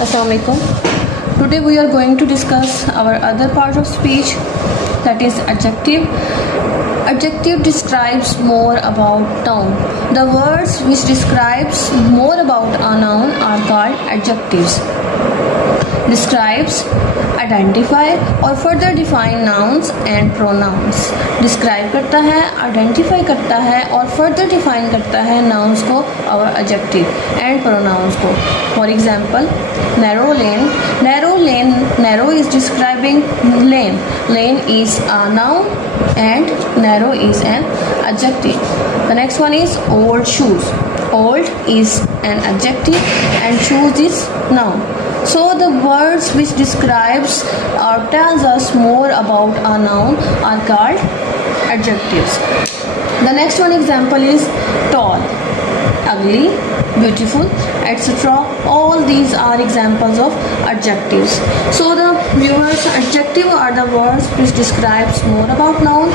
Assalamualaikum. Today we are going to discuss our other part of speech, that is adjective. Adjective describes more about noun. The words which describes more about a noun are called adjectives. Describes, identify और further define nouns and pronouns. Describe करता है, identify करता है और further define करता है nouns को और adjective and pronouns को. For example, narrow lane. Narrow is describing lane. Lane is a noun and narrow is an adjective. The next one is old shoes. Old is an adjective and shoes is noun. So the words which describes or tells us more about a noun are called adjectives. The next one example is tall, ugly, beautiful, etc. All these are examples of adjectives. So the viewers, adjective are the words which describes more about noun,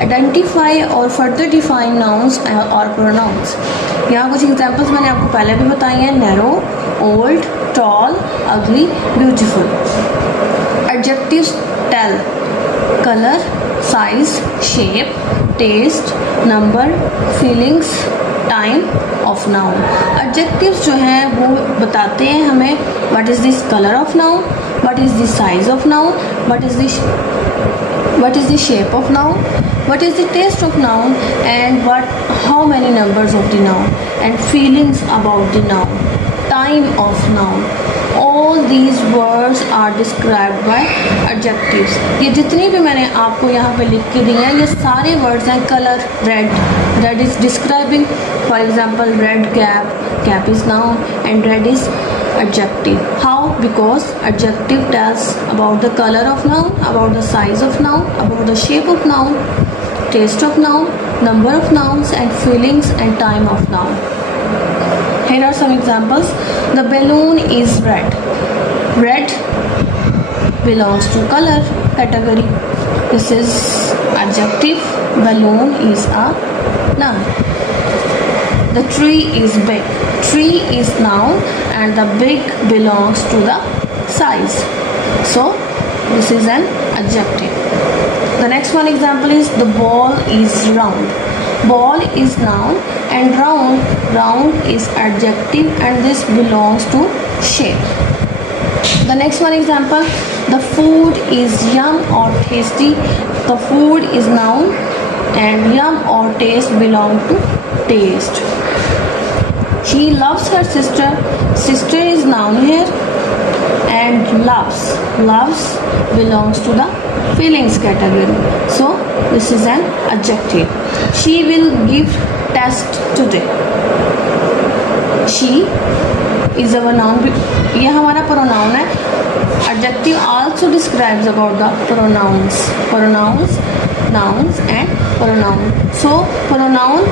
identify और further define nouns और pronouns. यहाँ कुछ examples मैंने आपको पहले भी बताई हैं, narrow, old, tall, ugly, beautiful. Adjectives tell color, size, shape, taste, number, feelings, time of noun. Adjectives जो हैं वो बताते हैं हमें what is this color of noun, what is the size of noun, what is the shape of noun, what is the taste of noun, and how many numbers of the noun, and feelings about the noun, time of noun. All these words are described by adjectives. ये जितनी भी मैंने आपको यहाँ पे लिख के दी हैं ये सारे words हैं. Color, red is describing, for example, red cap is noun and red is adjective. How? Because adjective tells about the color of noun, about the size of noun, about the shape of noun, taste of noun, number of nouns, and feelings and time of noun. Here are some examples. The balloon is red. Red belongs to color category. This is adjective. Balloon is a noun. The tree is big. Tree is noun and the big belongs to the size. So this is an adjective. The next one example is the ball is round. Ball is noun and round is adjective and this belongs to shape. The next one example, the food is yum or tasty. The food is noun and yum or taste belong to taste. She loves her sister. Sister is noun here and loves belongs to the feelings category. So this is an adjective. She will give test today. She is our noun. ये हमारा pronoun है. Adjective also describes about the pronouns, nouns and pronoun. So pronoun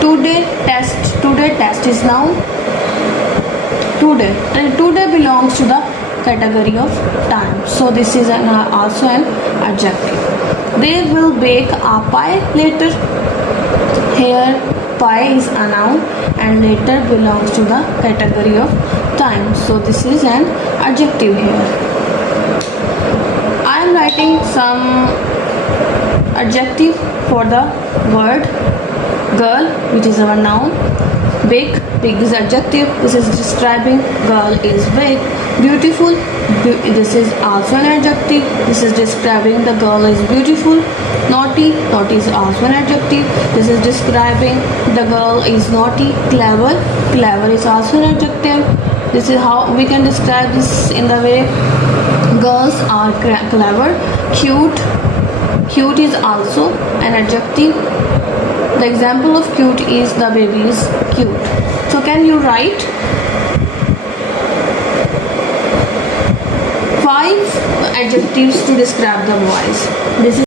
today test is noun. Today belongs to the category of time. So this is also an adjective. They will bake a pie later. Here pie is a noun and later belongs to the category of time. So this is an adjective here. I am writing some adjective for the word girl, which is our noun. Big is adjective. This is describing girl is big. Beautiful, this is also an adjective. This is describing the girl is beautiful. Naughty is also an adjective. This is describing the girl is naughty. Clever is also an adjective. This is how we can describe this in the way girls are clever. Cute is also an adjective. The example of cute is the baby is cute. So can you write 5 adjectives to describe the boys? This is